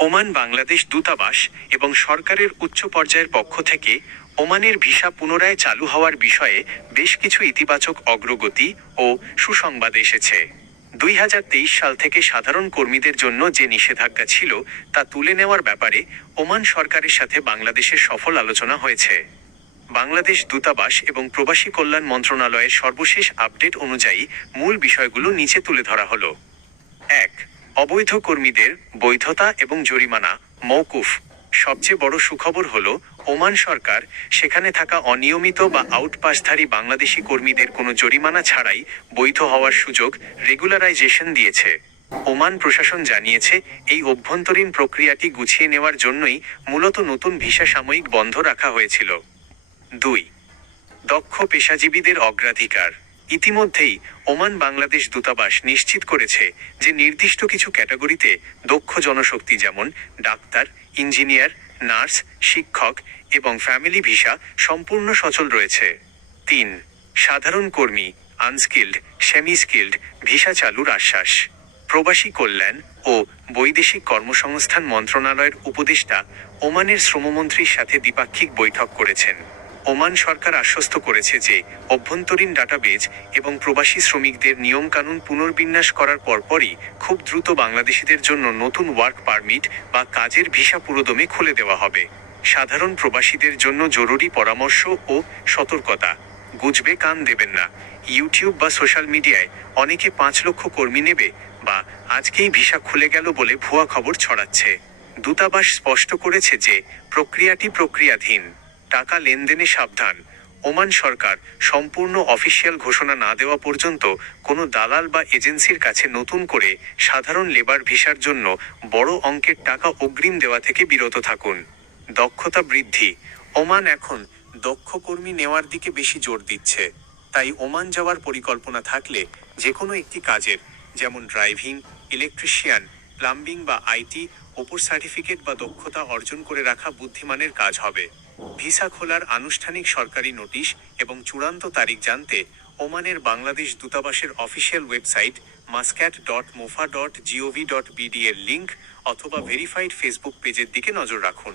Oman Bangladesh দূতাবাস এবং সরকারের উচ্চ পর্যায়ের পক্ষ থেকে ওমানের ভিসা পুনরায় চালু হওয়ার বিষয়ে বেশ কিছু ইতিবাচক অগ্রগতি ও সুসংবাদ এসেছে। 2023 সাল থেকে সাধারণ কর্মীদের জন্য যে নিষেধাজ্ঞা ছিল তা তুলে নেওয়ার ব্যাপারে ওমান সরকারের সাথে বাংলাদেশের সফল আলোচনা হয়েছে। বাংলাদেশ দূতাবাস এবং প্রবাসী কল্যাণ মন্ত্রণালয়ের সর্বশেষ আপডেট অনুযায়ী মূল বিষয়গুলো নিচে তুলে ধরা হলো। 1. অবৈধ কর্মীদের বৈধতা এবং জরিমানা মওকুফ। সবচেয়ে বড় সুখবর হলো ওমান সরকার সেখানে থাকা অনিয়মিত বা আউটপাসধারী বাংলাদেশি কর্মীদের কোনো জরিমানা ছাড়াই বৈধ হওয়ার সুযোগ রেগুলারাইজেশন দিয়েছে। ওমান প্রশাসন জানিয়েছে এই অভ্যন্তরীণ প্রক্রিয়াটি গুছিয়ে নেওয়ার জন্যই মূলত নতুন ভিসা সাময়িক বন্ধ রাখা হয়েছিল। 2. দক্ষ পেশাজীবীদের অগ্রাধিকার। ইতিমধ্যেই ওমান বাংলাদেশ দূতাবাস নিশ্চিত করেছে যে নির্দিষ্ট কিছু ক্যাটাগরিতে দক্ষ জনশক্তি যেমন ডাক্তার, ইঞ্জিনিয়ার, নার্স, শিক্ষক এবং ফ্যামিলি ভিসা সম্পূর্ণ সচল রয়েছে। 3. সাধারণ কর্মী আনস্কিল্ড, সেমি স্কিল্ড ভিসা চালুর আশ্বাস। প্রবাসী কল্যাণ ও বৈদেশিক কর্মসংস্থান মন্ত্রণালয়ের উপদেষ্টা ওমানের শ্রমমন্ত্রীর সাথে দ্বিপাক্ষিক বৈঠক করেছেন। ওমান সরকার আশ্বস্ত করেছে যে অভ্যন্তরীণ ডাটাবেজ এবং প্রবাসী শ্রমিকদের নিয়মকানুন পুনর্বিন্যাস করার পরপরই খুব দ্রুত বাংলাদেশিদের জন্য নতুন ওয়ার্ক পারমিট বা কাজের ভিসা পুরোদমে খুলে দেওয়া হবে। সাধারণ প্রবাসীদের জন্য জরুরি পরামর্শ ও সতর্কতা। গুজবে কান দেবেন না। ইউটিউব বা সোশ্যাল মিডিয়ায় অনেকে 5 লক্ষ কর্মী নেবে বা আজকেই ভিসা খুলে গেল বলে ভুয়া খবর ছড়াচ্ছে। দূতাবাস স্পষ্ট করেছে যে প্রক্রিয়াটি প্রক্রিয়াধীন। টাকা লেনদেনে সাবধান। ওমান সরকার সম্পূর্ণ অফিসিয়াল ঘোষণা না দেওয়া পর্যন্ত কোনো দালাল বা এজেন্সির কাছে নতুন করে সাধারণ লেবার ভিসার জন্য বড় অঙ্কের টাকা অগ্রিম দেওয়া থেকে বিরত থাকুন। দক্ষতা বৃদ্ধি। ওমান এখন দক্ষ কর্মী নেওয়ার দিকে বেশি জোর দিচ্ছে। তাই ওমান যাওয়ার পরিকল্পনা থাকলে যে কোনো একটি কাজের যেমন ড্রাইভিং, ইলেকট্রিশিয়ান, প্লাম্বিং বা আইটি ওপর সার্টিফিকেট বা দক্ষতা অর্জন করে রাখা বুদ্ধিমানের কাজ হবে। ভিসা খোলার আনুষ্ঠানিক সরকারি নোটিশ এবং চূড়ান্ত তারিখ জানতে ওমানের বাংলাদেশ দূতাবাসের অফিসিয়াল ওয়েবসাইট muscat.mofa.gov.bd এর লিংক অথবা ভেরিফাইড ফেসবুক পেজের দিকে নজর রাখুন।